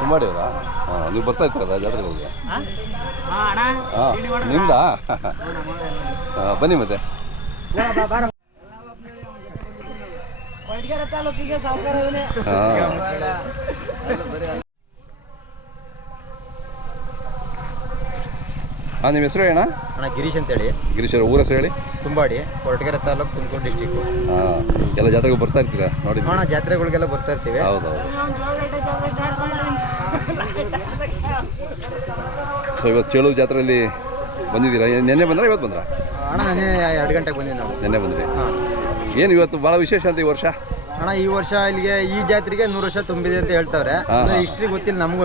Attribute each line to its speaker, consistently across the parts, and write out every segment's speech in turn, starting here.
Speaker 1: ತುಂಬಾಡಿ
Speaker 2: ಹಾಂ ನೀವು ಬರ್ತಾ ಇರ್ತೀರ ಜಾತ್ರೆಗಳಿಗೆ?
Speaker 1: ಹಾ
Speaker 2: ನಿಮ್ದಾ? ಹಾಂ ಬನ್ನಿ ಮತ್ತೆ. ಹಾಂ. ನಿಮ್ಮ ಹೆಸರು ಏನ
Speaker 3: ಅಣ್ಣ? ಗಿರೀಶ್ ಅಂತೇಳಿ
Speaker 2: ಗಿರೀಶ್ ಅವ್ರ ಊರ ಹೆಸರು ಹೇಳಿ?
Speaker 3: ತುಂಬಾಡಿ ಕೊರಟಗೆರೆ ತಾಲೂಕು ತುಮಕೂರು ಡಿಸ್ಟಿಕ್ಕು
Speaker 2: ಹಾಂ ಎಲ್ಲ ಜಾತ್ರೆಗೆ ಬರ್ತಾ ಇರ್ತೀರಾ? ನೋಡಿ
Speaker 3: ಅಣ್ಣ ಜಾತ್ರೆಗಳಿಗೆಲ್ಲ ಬರ್ತಾ ಇರ್ತೀವಿ.
Speaker 2: ಹೌದೌದು. ಹೌದು ಸೊ ಇವತ್ತು ಚೇಳು ಜಾತ್ರೆಯಲ್ಲಿ ಬಂದಿದ್ದೀರಾ? ನೆನ್ನೆ ಬಂದ್ರಾ? ಇವತ್ತು ಬಂದ್ರ?
Speaker 3: ಅಣ್ಣ ನೆನ್ನೆ ಎರಡು ಗಂಟೆಗೆ ಬಂದಿದ್ದು ನಾವು
Speaker 2: ನೆನ್ನೆ ಬಂದ್ರಿ. ಏನು ಇವತ್ತು ಭಾಳ ವಿಶೇಷ ಅಂತ ಈ ವರ್ಷ?
Speaker 3: ಅಣ್ಣ ಈ ವರ್ಷ ಇಲ್ಲಿಗೆ ಈ ಜಾತ್ರೆಗೆ ನೂರು ವರ್ಷ ತುಂಬಿದೆ ಅಂತ ಹೇಳ್ತಾವ್ರೆ. ಹಿಸ್ಟ್ರಿ ಗೊತ್ತಿಲ್ಲ ನಮಗೂ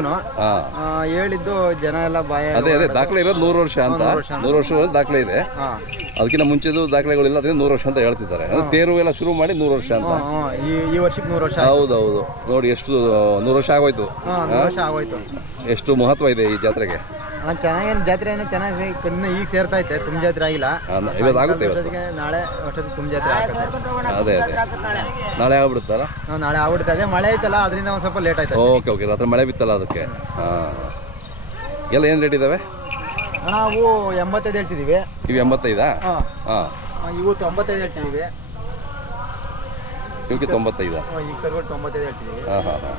Speaker 3: ಹೇಳಿದ್ದು ಜನ ಎಲ್ಲ ಬಾಯ
Speaker 2: ಅದೇ ಅದೇ ದಾಖಲೆ ಇರೋದು ನೂರು ವರ್ಷ ಅಂತ.
Speaker 3: ನೂರು ವರ್ಷ
Speaker 2: ದಾಖಲೆ ಇದೆ. ಅದಕ್ಕಿಂತ ಮುಂಚೆದು ದಾಖಲೆಗಳಿಲ್ಲ ಅದರಿಂದ ನೂರು ವರ್ಷ ಅಂತ ಹೇಳ್ತಿದ್ದಾರೆ. ಅಂದ್ರೆ ತೇರು ಎಲ್ಲ ಶುರು ಮಾಡಿ ನೂರು ವರ್ಷ ಅಂತ.
Speaker 3: ಈ ವರ್ಷಕ್ಕೆ ನೂರು ವರ್ಷ
Speaker 2: ಹೌದೌದು. ಹೌದು ನೋಡಿ ಎಷ್ಟು ನೂರು ವರ್ಷ ಆಗೋಯ್ತು.
Speaker 3: ವರ್ಷ ಆಗೋಯ್ತು
Speaker 2: ಎಷ್ಟು ಮಹತ್ವ ಇದೆ ಈ ಜಾತ್ರೆಗೆ?
Speaker 3: ಚೆನ್ನಾಗೇನು ಜಾತ್ರೆ ಏನೋ ಚೆನ್ನಾಗಿ ಕಣ್ಣು ಈಗ ಸೇರ್ತಾ ಐತೆ ತುಂಬ ಜಾತ್ರೆ ಆಗಿಲ್ಲ
Speaker 2: ಇವತ್ತು ಆಗುತ್ತೆ
Speaker 3: ನಾಳೆ ಅಷ್ಟೊತ್ತಿಗೆ ತುಂಬ ಜಾತ್ರೆ ಆಗುತ್ತೆ.
Speaker 2: ಅದೇ ಅದೇ. ನಾಳೆ ಆಗ್ಬಿಡುತ್ತಲ್ಲ?
Speaker 3: ನಾಳೆ ಆಗ್ಬಿಡುತ್ತೆ. ಅದೇ ಮಳೆ ಐತಲ್ಲ ಅದರಿಂದ ಒಂದು ಸ್ವಲ್ಪ ಲೇಟ್ ಆಯ್ತು
Speaker 2: ಓಕೆ ಓಕೆ. ರಾತ್ರಿ ಮಳೆ ಬಿತ್ತಲ್ಲ ಅದಕ್ಕೆ? ಹಾಂ ಎಲ್ಲ ಏನು ರೇಟ್ ಇದ್ದಾವೆ
Speaker 3: ನಾವು ಎಂಬತ್ತೈದು ಹೇಳ್ತಿದ್ದೀವಿ.
Speaker 2: ಇವು ಎಂಬತ್ತೈದಾ?
Speaker 3: ಹಾಂ.
Speaker 2: ಹಾಂ.
Speaker 3: ಇವು ತೊಂಬತ್ತೈದು ಹೇಳ್ತಿದ್ದೀವಿ.
Speaker 2: ಇವಕ್ಕೆ ತೊಂಬತ್ತೈದು?
Speaker 3: ಹಾಂ, ಈ ಕರುಗಳು ತೊಂಬತ್ತೈದು ಹೇಳ್ತಿದ್ದೀವಿ.
Speaker 2: ಹಾಂ ಹಾಂ ಹಾಂ.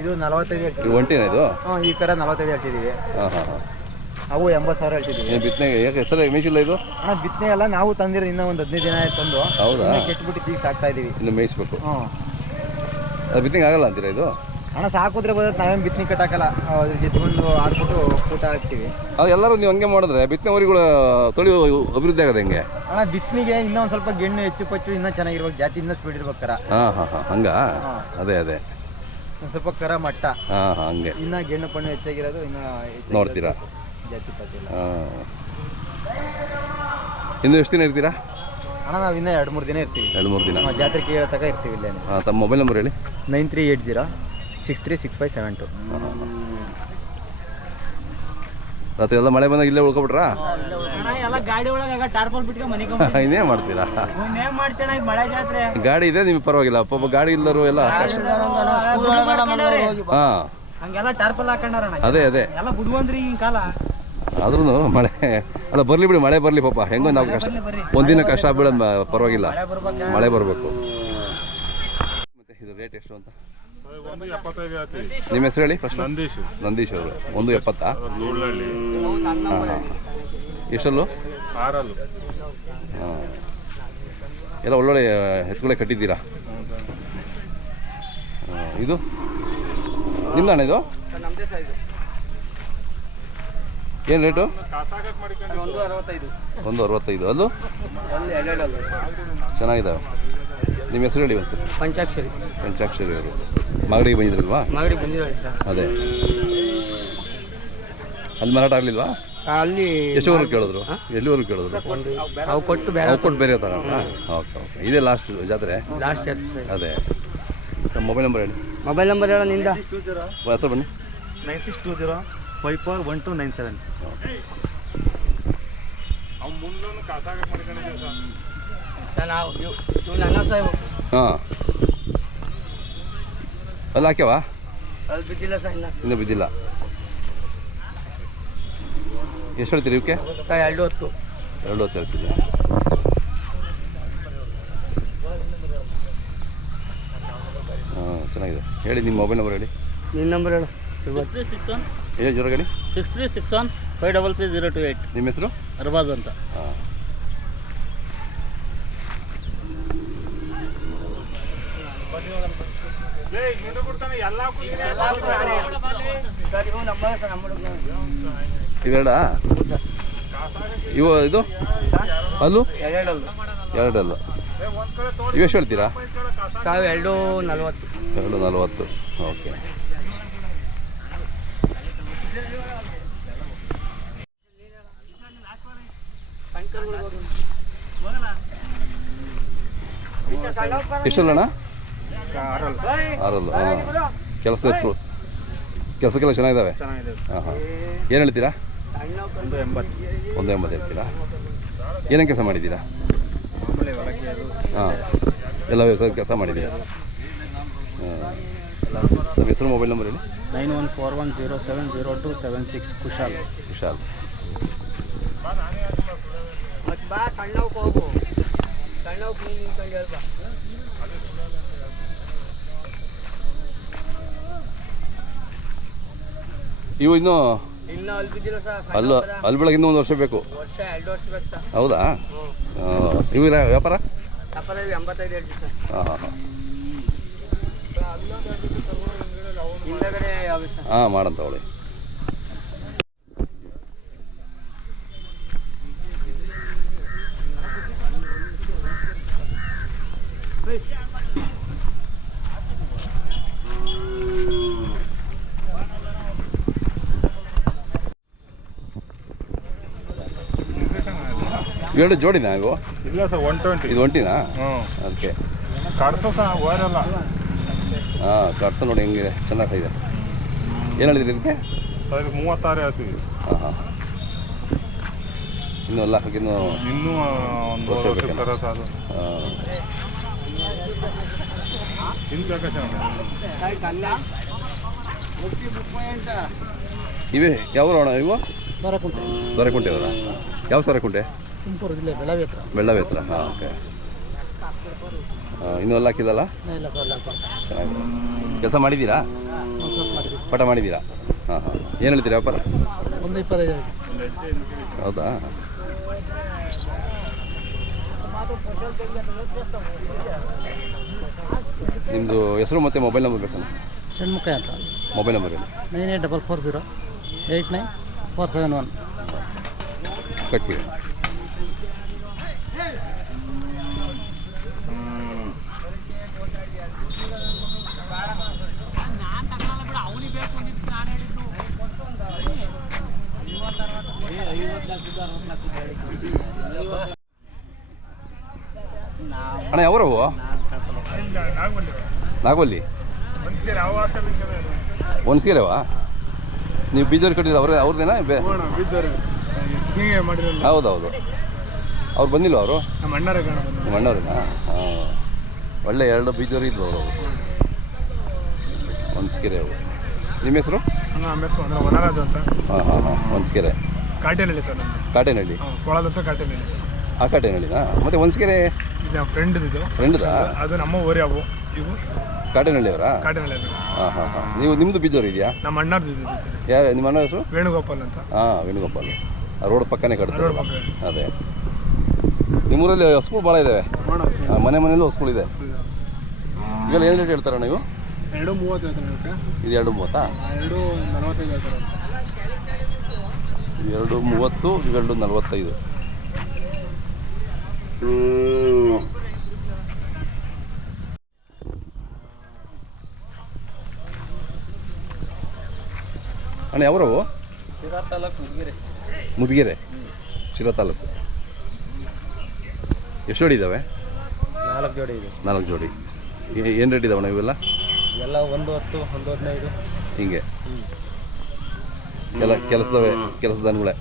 Speaker 3: ಇದು ನಲವತ್ತೈದು ಹೇಳ್ತೀವಿ
Speaker 2: ಒಂಟಿನ ಇದು?
Speaker 3: ಹಾಂ ಈ ಕರ ನಲವತ್ತೈದು ಹೇಳ್ತಿದ್ದೀವಿ.
Speaker 2: ಹಾಂ ಹಾಂ ಹಾಂ.
Speaker 3: ಅವು ಎಂಬತ್ತು ಸಾವಿರ ಹೇಳ್ತಿದ್ದೀವಿ.
Speaker 2: ಏನು ಬಿತ್ತನೆಗೆ ಯಾಕೆ ಹೆಸರು ಮೇಯಿಸಿಲ್ಲ ಇದು?
Speaker 3: ಅಣ್ಣ ಬಿತ್ತನೆ ಅಲ್ಲ ನಾವು ತಂದಿರೋ ಇನ್ನೂ ಒಂದು ಹದಿನೈದು ದಿನ ಆಯ್ತು ತಂದು.
Speaker 2: ಹೌದಾ?
Speaker 3: ಇನ್ನು ಕೆಟ್ಬಿಟ್ಟು ಈಗ ಸಾಕ್ತಾ ಇದ್ದೀವಿ
Speaker 2: ಇನ್ನು ಮೇಯಿಸ್ಬೇಕು. ಅದು ಬಿತ್ತನೆಗೆ ಆಗಲ್ಲ ಅಂತೀರಾ ಇದು?
Speaker 3: ಅಣ್ಣ ಸಾಕಿದ್ರೆ ಬರುತ್ತೆ ನಾವೇನು ಬಿತ್ತನೆ ಕಟ್ಟಾಕಲ್ಲ. ಅದ್ರ ಜೊತೆಗೊಂಡು ಆಡ್ಬಿಟ್ಟು ಊಟ ಹಾಕ್ತೀವಿ
Speaker 2: ಅದು ಎಲ್ಲರೂ ನೀವು ಹಂಗೆ ಮಾಡಿದ್ರೆ ಬಿತ್ತನೆ ಊರುಗಳು ತೊಳಿ ಅಭಿವೃದ್ಧಿ ಆಗೋದು ಹೆಂಗೆ?
Speaker 3: ಅಣ್ಣ ಬಿತ್ತನೆಗೆ ಇನ್ನೊಂದು ಸ್ವಲ್ಪ ಗೆಣ್ಣು ಹೆಚ್ಚು ಪಚ್ಚು ಇನ್ನೂ ಚೆನ್ನಾಗಿರ್ಬೇಕು. ಜಾತಿ ಇನ್ನೂ ಸ್ಪೀಡ್ ಇರ್ಬೇಕಾರ. ಕರ
Speaker 2: ಹಾಂ ಹಾಂ ಹಾಂ. ಹಂಗಾ? ಅದೇ ಅದೇ.
Speaker 3: ಒಂದು ಸ್ವಲ್ಪ ಕರ ಮಟ್ಟ.
Speaker 2: ಹಾಂ ಹಾಂ ಹಂಗೆ.
Speaker 3: ಇನ್ನೂ ಗೆಣ್ಣು ಪಣ್ಣು ಹೆಚ್ಚಾಗಿರೋದು ಇನ್ನೂ ಹೆಚ್ಚಾಗಿರೋದು
Speaker 2: ನೋಡ್ತೀರಾ?
Speaker 3: ಜಾತಿ ಪಚ್ಚಿಲ್ಲ
Speaker 2: ಹಾಂ. ಇನ್ನು ಎಷ್ಟು ದಿನ ಇರ್ತೀರಾ?
Speaker 3: ಅಣ್ಣ ನಾವು ಇನ್ನೂ ಎರಡು ಮೂರು ದಿನ ಇರ್ತೀವಿ.
Speaker 2: ಎರಡು ಮೂರು ದಿನ.
Speaker 3: ಜಾತ್ರೆ ಕೇಳೋ ತನಕ ಇರ್ತೀವಿ ಇಲ್ಲೇ
Speaker 2: ಹಾಂ ತಮ್ಮ ಮೊಬೈಲ್ ನಂಬರ್ ಹೇಳಿ.
Speaker 3: Nine three eight zero six three six five seven two
Speaker 2: ರಾತ್ರಿ ಎಲ್ಲ ಮಳೆ ಬಂದಾಗ ಇಲ್ಲೇ ಉಳ್ಕೊಬಿಟ್ರಾ?
Speaker 1: ಅಣ್ಣ ಎಲ್ಲ ಗಾಡಿ ಒಳಗ ಟಾರ್ಪಲ್ ಬಿಟ್ಕೊಂಡು ಮನಿಗೆ
Speaker 2: ಇನ್ನೇನು ಮಾಡ್ತೀರಾ? ಗಾಡಿ ಇದೆ ನಿಮ್ಗೆ ಪರವಾಗಿಲ್ಲ. ಪಾಪ ಗಾಡಿ ಇಲ್ಲರು ಎಲ್ಲ ಹಾಂ. ಅದೇ ಅದೇ. ಆದ್ರೂ ಮಳೆ ಅಲ್ಲ ಬರಲಿ ಬಿಡಿ ಮಳೆ ಬರಲಿ ಪಾಪ. ಹೆಂಗೋ ನಾವು ಕಷ್ಟ ಒಂದಿನ ಕಷ್ಟ ಬೀಳೋದು ಪರವಾಗಿಲ್ಲ. ಮಳೆ ಬರಬೇಕು. ಮತ್ತೆ ಇದು ರೇಟ್ ಎಷ್ಟು ಅಂತ? ನಿಮ್ಮ ಹೆಸರು ಹೇಳಿ ಫಸ್ಟ್
Speaker 4: ನಂದೀಶ್.
Speaker 2: ನಂದೀಶ್ ಅವರು. ಒಂದು ಎಪ್ಪತ್ತಾ? ಹಾಂ ಹಾಂ. ಎಷ್ಟಲ್ಲೂ?
Speaker 4: ಆರಲ್ಲು.
Speaker 2: ಹಾಂ. ಎಲ್ಲ ಒಳ್ಳೊಳ್ಳೆ ಹೆಸರುಗಳೇ ಕಟ್ಟಿದ್ದೀರಾ? ಇದು? ನಿಮ್ದಣ್ಣ ಇದು? ಏನು ರೇಟು? ಒಂದು ಅರವತ್ತೈದು. ಅದು? ಚೆನ್ನಾಗಿದ್ದಾವೆ ನಿಮ್ಮ ಹೆಸರು ಹೇಳಿ ಒಂದು
Speaker 3: ಪಂಚಾಕ್ಷರಿ.
Speaker 2: ಪಂಚಾಕ್ಷರಿ ಅವರು. ಮಾಗಡಿಗೆ ಬಂದಿದ್ರಲ್ವಾ?
Speaker 3: ಮಾಗಡಿ ಬಂದಿದ್ದಾರೆ ಸರ್.
Speaker 2: ಅದೇ. ಅಲ್ಲಿ ಮಾರಾಟ ಆಗಲಿಲ್ವಾ?
Speaker 3: ಅಲ್ಲಿ
Speaker 2: ಎಷ್ಟುವರೆಗೂ ಕೇಳಿದ್ರು. ಎಲ್ಲಿವರೆಗೂ ಕೇಳಿದ್ರು?
Speaker 3: ಅವು ಕೊಟ್ಟು
Speaker 2: ಅವು ಕೊಟ್ಟು ಬೇರೆ ತಗೊಂಡ್ರಾ ಓಕೆ ಓಕೆ. ಇದೇ ಲಾಸ್ಟ್ ಜಾತ್ರೆ?
Speaker 3: ಲಾಸ್ಟ್
Speaker 2: ಅದೇ. ನಮ್ಮ ಮೊಬೈಲ್ ನಂಬರ್ ಹೇಳಿ.
Speaker 3: ಮೊಬೈಲ್ ನಂಬರ್ ಹೇಳೋ ನಿಂದ?
Speaker 2: ಹತ್ರ ಬನ್ನಿ.
Speaker 3: Nine six two zero five four one two nine seven.
Speaker 4: ಅವ್ನು ಮುಂದೊಂದು ಕಾಸಾಗ ಮಾಡ್ಕೊಂಡಿದ್ದೀವಿ ಸರ್
Speaker 3: ನಾವು
Speaker 2: ಹಾಂ. ಅಲ್ಲಿ ಹಾಕ್ಯವಾ?
Speaker 3: ಬಿದ್ದಿಲ್ಲ ಸರ್ ಇನ್ನ.
Speaker 2: ಇನ್ನೂ ಬಿದ್ದಿಲ್ಲ. ಎಷ್ಟು ಹೇಳ್ತೀರಿ ಇವಕ್ಕೆ?
Speaker 3: ಎರಡು ಹೊತ್ತು.
Speaker 2: ಎರಡು ಹೊತ್ತು ಹೇಳ್ತೀರಿ. ಹಾಂ ಚೆನ್ನಾಗಿದೆ. ಹೇಳಿ ನಿಮ್ಮ ಮೊಬೈಲ್ ನಂಬರ್ ಹೇಳಿ.
Speaker 3: ನಿಮ್ಮ ನಂಬರ್ ಹೇಳು.
Speaker 1: Six three six one.
Speaker 2: ಏನು ಜ್ವರ ಹೇಳಿ
Speaker 1: six three six one five double three zero two eight
Speaker 2: ನಿಮ್ಮ ಹೆಸರು?
Speaker 1: ಅರ್ಬಾಜ್ ಅಂತ.
Speaker 2: ಹಾಂ. ಇವೆರಡಾ? ಇವು ಇದು? ಅಲ್ಲು? ಎರಡಲ್ಲ. ಇವೆಷ್ಟು ಹೇಳ್ತೀರಾ?
Speaker 3: ತಾವು ಎರಡು ನಲ್ವತ್ತು.
Speaker 2: ಎರಡು ನಲ್ವತ್ತು. ಓಕೆ. ಎಷ್ಟಲ್ಲಣ್ಣ? ಆರಲ್ಲ. ಹಾಂ. ಕೆಲಸ ಎಷ್ಟು? ಕೆಲಸಕ್ಕೆಲ್ಲ ಚೆನ್ನಾಗಿದ್ದಾವೆ
Speaker 3: ಚೆನ್ನಾಗಿದೆ.
Speaker 2: ಹಾಂ ಹಾಂ. ಏನು ಹೇಳ್ತೀರಾ?
Speaker 3: ಒಂದು ಎಂಬತ್ತು.
Speaker 2: ಒಂದು ಎಂಬತ್ತು ಹೇಳ್ತೀರಾ? ಏನೇನು ಕೆಲಸ ಮಾಡಿದ್ದೀರಾ? ಹಾಂ. ಎಲ್ಲ ವ್ಯವಸಾಯದ ಕೆಲಸ ಮಾಡಿದ್ದೀರಾ? ಹಾಂ. ನಮ್ಮ ಹೆಸರು ಮೊಬೈಲ್ ನಂಬರ್ ಹೇಳಿ.
Speaker 1: Nine one four one zero seven zero two seven six Kushal.
Speaker 3: Kushal. ಹೋಗು ನೀನು ನಿಂತ್ಕೊಂಡು ಹೇಳ್ಬಾ.
Speaker 2: ಇವು ಇನ್ನೂ
Speaker 3: ಅಲ್ಲಿ
Speaker 2: ಅಲ್ಲ ಬೆಳಗ್ಗೆ ಇನ್ನೂ ಒಂದು ವರ್ಷ ಬೇಕು ಹೌದಾ ಇವು ವ್ಯಾಪಾರ ಹಾಂ ಹಾಂ ಹಾಂ ಮಾಡಂತ ಅವಳಿ ಎರಡು ಜೋಡಿನಾ ಇವು?
Speaker 4: ಇಲ್ಲ ಸರ್ ಒನ್ ಟ್ವೆಂಟಿ
Speaker 2: ಇದು ಒಂಟಿನಾ?
Speaker 4: ಹ್ಞೂ.
Speaker 2: ಅದಕ್ಕೆ
Speaker 4: ಕಡ್ಸೋ ಸಹ ಓರಲ್ಲ
Speaker 2: ಹಾಂ ಕಟ್ಸ ನೋಡಿ ಹೆಂಗಿದೆ ಚೆನ್ನಾಗಿದೆ ಏನು ಹೇಳಿದ್ರಿ ಇದಕ್ಕೆ?
Speaker 4: ಸರ್ ಮೂವತ್ತಾರು ಹೇಳ್ತೀವಿ.
Speaker 2: ಹಾಂ ಹಾಂ. ಇನ್ನೂ ಎಲ್ಲ ಇನ್ನೂ
Speaker 4: ಇನ್ನೂ ಒಂದು
Speaker 2: ವರ್ಷ
Speaker 4: ವರ್ಷ
Speaker 2: ಸರ್
Speaker 4: ಇನ್ನು ಬೇಕಾ
Speaker 2: ಇವೆ ಯಾವ ಅಣ್ಣ ಇವು?
Speaker 1: ಸರಕುಂಟೆ
Speaker 2: ಸರಕುಂಟೆ ಅವರ? ಯಾವ ಸೊರೆಕುಂಟೆ
Speaker 1: ತುಮಕೂರು ಜಿಲ್ಲೆ
Speaker 2: ಬೆಳವೇತ್ರ ಹಾಂ ಓಕೆ. ಇನ್ನೂ ಎಲ್ಲ ಹಾಕಿದಲ್ಲ
Speaker 1: ಇಲ್ಲ ಸರ್
Speaker 2: ಚೆನ್ನಾಗಿದೆ. ಕೆಲಸ ಮಾಡಿದ್ದೀರಾ? ಪಟ ಮಾಡಿದ್ದೀರಾ? ಹಾಂ ಹಾಂ. ಏನು ಹೇಳ್ತೀರಾ ವ್ಯಾಪಾರ?
Speaker 1: ಒಂದು ಇಪ್ಪತ್ತೈದು
Speaker 2: ಹೌದಾ? ನಿಮ್ಮದು ಹೆಸರು ಮತ್ತು ಮೊಬೈಲ್ ನಂಬರ್ ಬೇಕು
Speaker 1: ಷಣ್ಮುಖ ಅಂತ.
Speaker 2: ಮೊಬೈಲ್ ನಂಬರ್ ಹೇಳಿ.
Speaker 1: Nine eight double four zero eight nine four seven one.
Speaker 2: ಕಟ್ಬಿಡಿ. ಅಣ್ಣ ಯಾವರವು ನಾಗವಲ್ಲಿ. ಸೀರೆವಾ ನೀವು ಬೀಜರ್ ಕಟ್ಟಿದ್ರೆ ಅವ್ರ ಅವ್ರದೇನಾ? ಬೇ ಹೌದೌದು. ಅವ್ರು ಬಂದಿಲ್ಲ ಅವರು?
Speaker 4: ನಮ್ಮ
Speaker 2: ಅಣ್ಣವ್ರೇನಾ? ಹಾಂ. ಒಳ್ಳೆ ಎರಡು ಬೀಜರು ಇದ್ರು ಅವರು. ಒನ್ಸ್ಕೆರೆ ಅವರು ನಿಮ್ಮ ಹೆಸರು ಹಾಂ ಹಾಂ ಹಾಂ. ಒನ್ಸ್ಕೆರೆ
Speaker 4: ಕಾಟೇನಹಳ್ಳಿ ಸರ್ ನಮ್ಮದು
Speaker 2: ಕಾಟೇನಹಳ್ಳಿ?
Speaker 4: ಕೊಳದ ಕೊಳದಂತ ಕಾಟೇನಹಳ್ಳಿ.
Speaker 2: ಆ ಕಾಟೇನಹಳ್ಳಿನಾ ಮತ್ತೆ ಒನ್ಸ್ಕೆರೆ
Speaker 4: ಇದು ನಮ್ಮ ಫ್ರೆಂಡ್ ಇದು.
Speaker 2: ಫ್ರೆಂಡ್ದಾ
Speaker 4: ಅದು ನಮ್ಮ ಓರಿ ಅವು. ಇವು.
Speaker 2: ಕಾಟೇನಹಳ್ಳಿ ಅವರಾ?
Speaker 4: ಕಾಟೇನಹಳ್ಳಿ
Speaker 2: ಹಾಂ ಹಾಂ ಹಾಂ. ನೀವು ನಿಮ್ಮದು ಬಿದ್ದವರು ಇದೆಯಾ?
Speaker 4: ನಮ್ಮ ಅಣ್ಣರ್ದು ಯಾರು
Speaker 2: ಯಾ ನಿಮ್ಮ ಅಣ್ಣ ಹೆಸರು?
Speaker 4: ವೇಣುಗೋಪಾಲ್ ಅಂತ.
Speaker 2: ಹಾಂ ವೇಣುಗೋಪಾಲ್. ಆ ರೋಡ್ ಪಕ್ಕನೇ
Speaker 4: ರೋಡ್
Speaker 2: ಕಟ್ತಾರೆ
Speaker 4: ಪಕ್ಕ
Speaker 2: ಅದೇ. ನಿಮ್ಮೂರಲ್ಲಿ ಹಸುಗಳು ಭಾಳ ಇದ್ದಾವೆ ಆ, ಮನೆ ಮನೆಯಲ್ಲೂ ಹಸುಗಳಿದೆ ಈಗೆಲ್ಲ ಏನು ರೇಟ್ ಹೇಳ್ತಾರ ನೀವು?
Speaker 4: ಎರಡು ಮೂವತ್ತು ಹೇಳ್ತಾರೆ
Speaker 2: ಇದು ಎರಡು ಮೂವತ್ತಾ?
Speaker 4: ಎರಡು ನಲವತ್ತೈದು ಹೇಳ್ತಾರೆ
Speaker 2: ಎರಡು ಮೂವತ್ತು ಇವೆರಡು ನಲವತ್ತೈದು. ಅಣ್ಣ ಯಾವ್ರವು ಮುದಿಗೆರೆ. ಶಿರಾ ತಾಲೂಕು. ಎಷ್ಟು ಜೋಡಿ ಇದ್ದಾವೆ
Speaker 1: ನಾಲ್ಕು ಜೋಡಿ ಇದೆ.
Speaker 2: ನಾಲ್ಕು ಜೋಡಿ. ಏನು ರೇಟ್ ಇದಾವಣ್ಣ ಇವೆಲ್ಲ?
Speaker 1: ಎಲ್ಲ ಒಂದು ಹತ್ತು ಒಂದು ಹದಿನೈದು.
Speaker 2: ಹಿಂಗೆ. ಕೆಲ ಕೆಲಸದವೇ ಕೆಲಸದ ಅನುಗಳೇ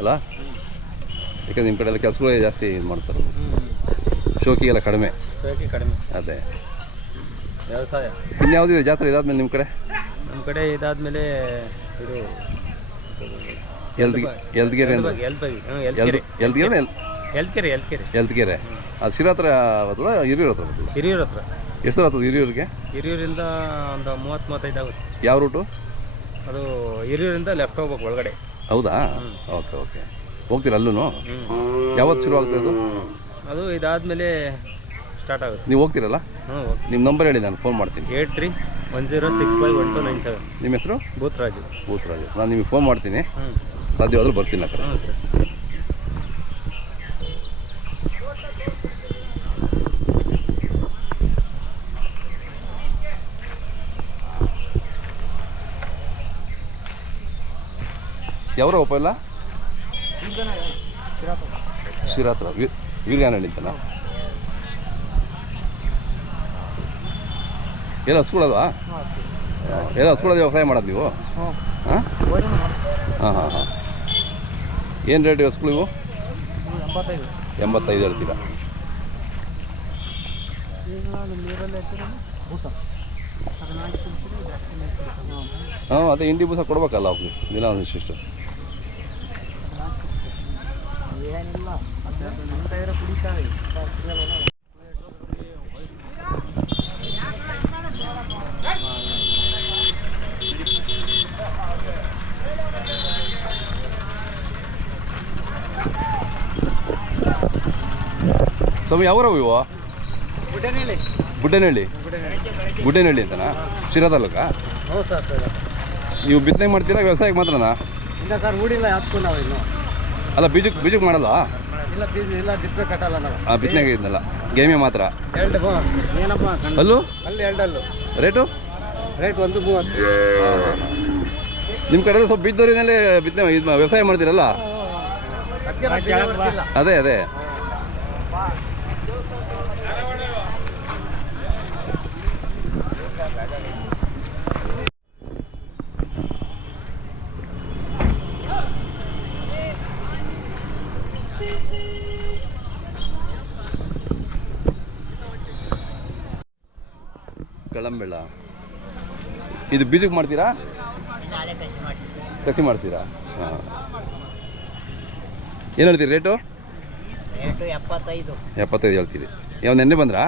Speaker 2: ಅಲ್ಲ? ಯಾಕಂದ್ರೆ ನಿಮ್ಮ ಕಡೆ ಎಲ್ಲ ಕೆಲಸಗಳೇ ಜಾಸ್ತಿ ಇದು ಮಾಡ್ತಾರೆ. ಶೋಕಿಗೆಲ್ಲ ಕಡಿಮೆ.
Speaker 1: ಕಡಿಮೆ.
Speaker 2: ಅದೇ.
Speaker 1: ವ್ಯವಸಾಯ.
Speaker 2: ಇನ್ಯಾವುದಿದೆ ಜಾತ್ರೆ ಇದಾದ್ಮೇಲೆ ನಿಮ್ಮ ಕಡೆ?
Speaker 1: ನಮ್ಮ ಕಡೆ ಇದಾದ್ಮೇಲೆ ಇದು
Speaker 2: ಎಲ್ದಿಗೆ ಎಲ್ದಗೆರೆ ಅಂದ್ರೆ?
Speaker 1: ಎಲ್ಬಗಿ
Speaker 2: ಎಲ್ದು ಎಲ್ದಗೆರೆ ಎಲ್
Speaker 1: ಎಲ್ಕೆರೆ ಎಲ್ಕೆರೆ
Speaker 2: ಎಲ್ದಗೆರೆ ಅದು ಶಿರಾ ಹತ್ರ ಬರ್ತದ ಹಿರಿಯೂರ ಹತ್ರ ಬರ್ತದ
Speaker 1: ಹಿರಿಯೂರ ಹತ್ರ.
Speaker 2: ಎಷ್ಟು ಆಗ್ತದೆ ಹಿರಿಯೂರಿಗೆ?
Speaker 1: ಹಿರಿಯೂರಿಂದ ಒಂದು ಮೂವತ್ತು ಮೂವತ್ತೈದು ಆಗುತ್ತೆ.
Speaker 2: ಯಾವ ರೂಟು?
Speaker 1: ಅದು ಹಿರಿಯೂರಿಂದ ಲೆಫ್ಟ್ ಹೋಗ್ಬೇಕು ಒಳಗಡೆ.
Speaker 2: ಹೌದಾ? ಓಕೆ ಓಕೆ ಹೋಗ್ತೀರಾ ಅಲ್ಲೂ ಯಾವತ್ತು ಶುರು ಆಗ್ತದೆ ಅದು?
Speaker 1: ಅದು ಇದಾದ್ಮೇಲೆ ಸ್ಟಾರ್ಟ್ ಆಗುತ್ತೆ.
Speaker 2: ನೀವು ಹೋಗ್ತೀರಲ್ಲ? ನಿಮ್ಮ ನಂಬರ್ ಹೇಳಿ ನಾನು ಫೋನ್ ಮಾಡ್ತೀನಿ.
Speaker 1: Eight three one zero six five one two nine seven.
Speaker 2: ನಿಮ್ಮ ಹೆಸರು?
Speaker 1: ಭೂತ್ರಾಜು.
Speaker 2: ಭೂತ್ರಾಜು. ನಾನು ನಿಮಗೆ ಫೋನ್ ಮಾಡ್ತೀನಿ. ಸಾಧ್ಯವಾದರೂ ಬರ್ತೀನಿ ಆ ಕಡೆ.
Speaker 1: ಸರ್
Speaker 2: ಯಾವ್ರ ಒಪ್ಪ ಇಲ್ಲ? ಶಿರಾತ್ರ. ವೀರ್ಯಾನಹಳ್ಳಿ ಅಂತನಾ ಎಲ್ಲ ಹಸ್ಕೊಳ್ಳೋದಾ? ಎಲ್ಲ ಹಸ್ಕೊಳ್ಳೋದು ವ್ಯವಸಾಯ ಮಾಡೋದು ನೀವು? ಹಾಂ? ಹಾಂ ಹಾಂ ಏನು ರೇಟ್ ಹಸ್ಗಳು ನೀವು
Speaker 1: ಎಂಬತ್ತೈದು
Speaker 2: ಹೇಳ್ತೀರಾ? ಹಾಂ, ಅದೇ ಹಿಂಡಿ ಬೂಸ ಕೊಡ್ಬೇಕಲ್ಲ ಅವ್ರಿಗೆ, ದಿನ ಒಂದಿಷ್ಟು ಸ್ವಾಮಿ ಯಾವರವು ಇವು ಗುಡ್ಡನಹಳ್ಳಿ ಗುಡ್ಡನಹಳ್ಳಿ ಅಂತನಾ? ಶಿರಾ ತಾಲೂಕ?
Speaker 1: ಹೌದು ಸರ್ ಸರ್
Speaker 2: ನೀವು ಬಿತ್ತನೆ ಮಾಡ್ತೀರಾ ವ್ಯವಸಾಯಕ್ಕೆ ಮಾತ್ರನಾ?
Speaker 1: ಇಲ್ಲ ಸರ್ ಹೂಡಿಲ್ಲ ಹಾಕ್ತು ನಾವು ಇನ್ನು.
Speaker 2: ಅಲ್ಲ ಬೀಜಕ್ಕೆ ಬೀಜಕ್ಕೆ ಮಾಡಲ್ಲ
Speaker 1: ಇಲ್ಲ ಬೀಜ ಇಲ್ಲ ಬಿತ್ತನೆ ಕಟ್ಟಲ್ಲ ನಾವು.
Speaker 2: ಆ ಬಿತ್ತನೆಗೆ ಇದ್ನಲ್ಲ. ಗೇಮೆ ಮಾತ್ರ?
Speaker 1: ಎರಡು ಏನಪ್ಪ.
Speaker 2: ಅಲ್ಲೂ?
Speaker 1: ಅಲ್ಲಿ ಎರಡಲ್ಲು.
Speaker 2: ರೇಟು?
Speaker 1: ರೇಟ್ ಒಂದು ಮೂವತ್ತು.
Speaker 2: ನಿಮ್ಮ ಕಡೆ ಸ್ವಲ್ಪ ಬೀಜದವರಿನಲ್ಲೇ ಬಿತ್ತನೆ ಇದು ವ್ಯವಸಾಯ ಮಾಡ್ತೀರಲ್ಲ? ಅದೇ ಅದೇ. ಇದು ಬೀಜಕ್ಕೆ ಮಾಡ್ತೀರಾ? ಕಸಿ ಮಾಡ್ತೀರಾ? ಹಾಂ. ಏನು ಹೇಳ್ತೀರಿ ರೇಟು?
Speaker 1: ರೇಟು ಎಪ್ಪತ್ತೈದು.
Speaker 2: ಎಪ್ಪತ್ತೈದು ಹೇಳ್ತೀರಿ. ಯಾವ ನೆನ್ನೆ ಬಂದ್ರಾ?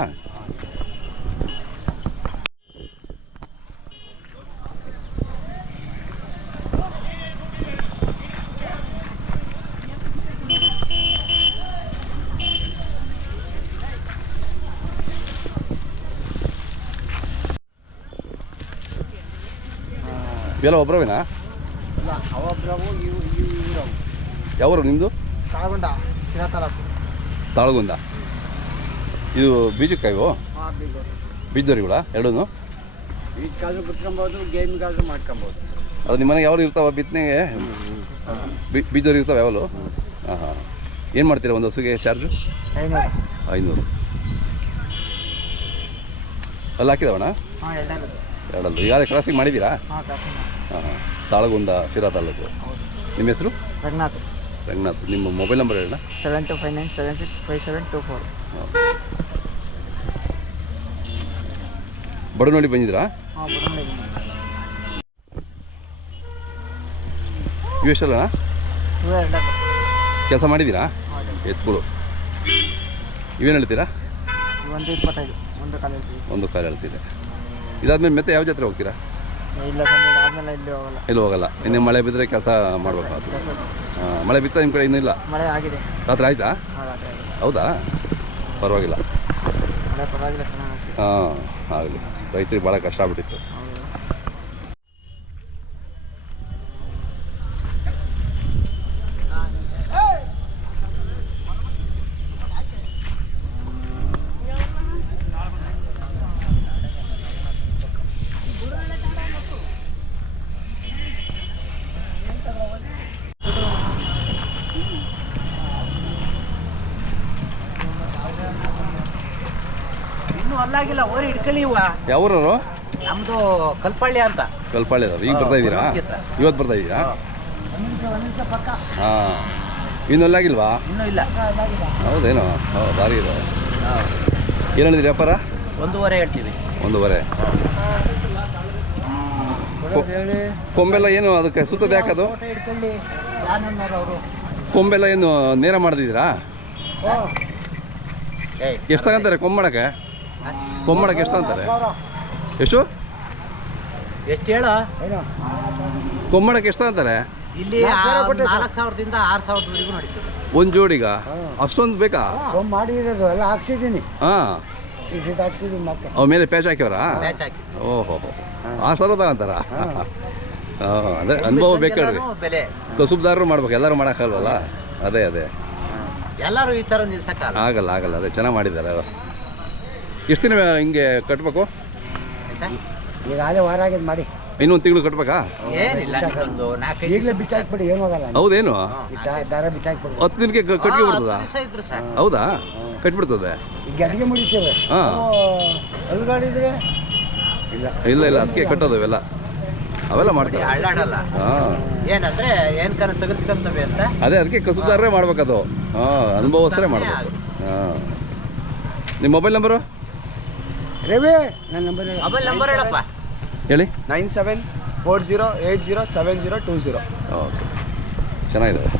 Speaker 2: ಇವೆಲ್ಲ ಒಬ್ಬರವೇನಾ ಯಾವರು ನಿಮ್ಮದು
Speaker 1: ಕಾಳಗುಂದ ಶಿರಾ ತಾಲೂಕು.
Speaker 2: ತಾಳಗುಂದ. ಇದು ಬೀಜಕ್ಕಾಯಿವು ಇವು?
Speaker 1: ಎರಡೂ ಬೀಜ.
Speaker 2: ಬೀಜದವರಿಗಳ ಎರಡೂ
Speaker 1: ಬೀಜಕ್ಕಾದ್ರೂ ಬಿತ್ಕೊಬೋದು ಗೇಮ್ಗಾದ್ರೂ ಮಾಡ್ಕೊಬೋದು.
Speaker 2: ಅದು ನಿಮ್ಮ ಮನೆಗೆ ಯಾವ್ದು ಇರ್ತಾವ ಬಿತ್ತನೆಗೆ? ಬೀಜದವ್ರು ಇರ್ತಾವೆ ಯಾವಲು? ಹಾಂ ಹಾಂ. ಏನು ಮಾಡ್ತೀರಾ ಒಂದು ಹಸುಗೆ ಚಾರ್ಜು?
Speaker 1: ಐನೂರು.
Speaker 2: ಅಲ್ಲಿ ಹಾಕಿದವಣ
Speaker 1: ಹಾಂ ಎರಡಲ್ಲ.
Speaker 2: ಈಗಾಗಲೇ ಕ್ರಾಸಿಂಗ್ ಮಾಡಿದ್ದೀರಾ?
Speaker 1: ಹಾಂ
Speaker 2: ತಾಳಗುಂದ ಶಿರಾ ತಾಲೂಕು. ನಿಮ್ಮ ಹೆಸರು?
Speaker 1: ರಂಗನಾಥ್.
Speaker 2: ರಂಗನಾಥ್. ನಿಮ್ಮ ಮೊಬೈಲ್ ನಂಬರ್ ಹೇಳ
Speaker 1: seven two five nine seven six five seven two four.
Speaker 2: ಬಡ
Speaker 1: ನೋಡಿ ಬಂದಿದ್ದೀರಾ?
Speaker 2: ಇವು ಎಷ್ಟಲ್ಲ ಕೆಲಸ ಮಾಡಿದ್ದೀರಾ? ಎತ್ಕೊಳು ಇವೇನು ಹೇಳ್ತೀರಾ?
Speaker 1: ಒಂದು ಇಪ್ಪತ್ತೈದು ಒಂದು ಕಾಲು
Speaker 2: ಒಂದು ಕಾಲು ಹೇಳ್ತಿದೆ ಇದಾದ್ಮೇಲೆ ಮತ್ತೆ ಯಾವ ಜಾತ್ರೆ ಹೋಗ್ತೀರಾ?
Speaker 1: ಇಲ್ಲ ಆದ್ಮೇಲೆ ಇಲ್ಲಿ ಹೋಗಲ್ಲ.
Speaker 2: ಇನ್ನು ಹೋಗಲ್ಲ? ಇನ್ನೇ ಮಳೆ ಬಿದ್ದರೆ ಕೆಲಸ ಮಾಡಬೇಕು ಅದು ಹಾಂ ಮಳೆ ಬಿತ್ತ ನಿಮ್ಮ ಕಡೆ ಇನ್ನೂ ಇಲ್ಲ?
Speaker 1: ಮಳೆ ಆಗಿದೆ.
Speaker 2: ರಾತ್ರಿ ಆಯ್ತಾ? ಹೌದಾ? ಪರವಾಗಿಲ್ಲ.
Speaker 1: ಮಳೆ ಪರವಾಗಿಲ್ಲ
Speaker 2: ಹಾಂ ಆಗಲಿ. ರೈತರಿಗೆ ಭಾಳ ಕಷ್ಟ ಆಗ್ಬಿಟ್ಟಿತ್ತು.
Speaker 1: ಅಲ್ಲಾಗಿಲ್ಲ ಓರಿ ಇಟ್ಕೊಳ್ಳಿ ಇವ ನಮ್ದು ಕಲ್ಪಳ್ಳಿ ಅಂತ.
Speaker 2: ಕಲ್ಪಾಳ್ಯದವ್ರು ಈಗ ಬರ್ತಾ ಇದ್ದೀರಾ ಇವತ್ತು ಬರ್ತಾ ಇದ್ದೀರಾ ಹಾಂ. ಇನ್ನು ಅಲ್ಲಾಗಿಲ್ವಾ
Speaker 1: ಇನ್ನೂ ಇಲ್ಲ.
Speaker 2: ಹೌದೇನೋ? ಹೌದು ಭಾರಿ ಇದೆ. ಏನು ಹೇಳಿದ್ರಿ ವ್ಯಾಪಾರ?
Speaker 1: ಒಂದೂವರೆ ಹೇಳ್ತೀವಿ.
Speaker 2: ಒಂದೂವರೆ. ಕೊ- ಕೊಂಬೆಲ್ಲ ಏನು ಅದಕ್ಕೆ ಸುತ್ತದ ಯಾಕದು ಕೊಂಬೆಲ್ಲ ಏನು ನೇರ ಮಾಡಿದಿರಾ ಎಷ್ಟು ತಗೊಂತಾರೆ ಕೊಂಬಡಕ್ಕೆ ಕೊಂಬಡಕ್ಕೆ ಎಷ್ಟು ಅಂತಾರೆ? ಎಷ್ಟು?
Speaker 1: ಎಷ್ಟು ಹೇಳ?
Speaker 2: ಬೊಮ್ಮಡಕ್ಕೆ ಎಷ್ಟು ಅಂತಾರೆ?
Speaker 1: ಇಲ್ಲಿ ನಾಲ್ಕು ಸಾವಿರದಿಂದ ಆರು ಸಾವಿರದವರೆಗೂ ನಡೀತದೆ.
Speaker 2: ಒಂದು ಜೋಡಿಗ? ಅಷ್ಟೊಂದು ಬೇಕಾ?
Speaker 1: ಮಾಡಿರೋದು ಎಲ್ಲ ಹಾಕ್ಸಿದ್ದೀನಿ.
Speaker 2: ಹಾಂ. ಮೇಲೆ ಪ್ಯಾಚ್ ಹಾಕ್ಯವರಾ
Speaker 1: ಹಾಕಿ.
Speaker 2: ಓಹೋ ಆ ಸಾವಿರ ತಗೊಂತಾರ ಹಾಂ. ಅದೇ ಅನುಭವ ಬೇಕಾಡ್ರಿ
Speaker 1: ಬೆಲೆ.
Speaker 2: ಕಸುಬ್ದಾರರು ಮಾಡ್ಬೇಕು ಎಲ್ಲರೂ ಮಾಡಕ್ಕಲ್ವಲ್ಲ ಅದೇ ಅದೇ.
Speaker 1: ಎಲ್ಲರೂ ಈ ಥರ ನಿಲ್ಸಕ್ಕಲ್ಲ
Speaker 2: ಆಗಲ್ಲ ಆಗಲ್ಲ ಅದೇ ಚೆನ್ನಾಗಿ ಮಾಡಿದ್ದಾರೆ ಎಷ್ಟು ದಿನ ಹಿಂಗೆ ಕಟ್ಟಬೇಕು
Speaker 1: ಈಗಾಗಲೇ ವಾರ ಆಗಿದ್ದು ಮಾಡಿ.
Speaker 2: ಇನ್ನೊಂದು ತಿಂಗಳು ಕಟ್ಬೇಕಾ?
Speaker 1: ಏನಿಲ್ಲ ಒಂದು ನಾಲ್ಕೈದು
Speaker 5: ಈಗಲೇ ಬಿಚ್ಚಾಕ್ಬಿಡಿ ಏನು ಹೋಗಲ್ಲ
Speaker 2: ಹೌದೇನು?
Speaker 5: ದಾರ
Speaker 2: ಹತ್ತು ದಿನಕ್ಕೆ ಕ- ಕಟ್ಗೆ
Speaker 1: ಇದ್ರು ಸಾಕು
Speaker 2: ಹೌದಾ? ಕಟ್ಬಿಡ್ತದೆ.
Speaker 5: ಈಗ ಅಡಿಗೆ ಮುಡಿತೇವೆ
Speaker 2: ಹಾಂ.
Speaker 5: ಅಲ್ಗಾಡಿದ್ರೆ ಇಲ್ಲ
Speaker 2: ಇಲ್ಲ ಇಲ್ಲ ಅದಕ್ಕೆ ಕಟ್ಟೋದು ಇವೆಲ್ಲ. ಅವೆಲ್ಲ ಮಾಡ್ತೀವಿ
Speaker 1: ಅಳ್ಳಾಡಲ್ಲ.
Speaker 2: ಹಾಂ.
Speaker 1: ಏನಂದ್ರೆ ಏನ್ ಕನ ತಗಲ್ಸ್ಕೊಂತವೆ ಅಂತ?
Speaker 2: ಅದೇ ಅದಕ್ಕೆ ಕಸುಬ್ದಾರರೇ ಮಾಡ್ಬೇಕದು. ಹಾಂ ಅನುಭವಸ್ಥರೇ ಮಾಡ್ಬೇಕು. ಹಾಂ. ನಿಮ್ಮ ಮೊಬೈಲ್ ನಂಬರು?
Speaker 5: ರವಿ ನನ್ನ ನಂಬರ್
Speaker 1: ಮೊಬೈಲ್ ನಂಬರ್ ಹೇಳಪ್ಪ.
Speaker 2: ಹೇಳಿ.
Speaker 6: Nine seven four zero eight zero seven zero two zero.
Speaker 2: Okay. ಚೆನ್ನಾಗಿದೆ.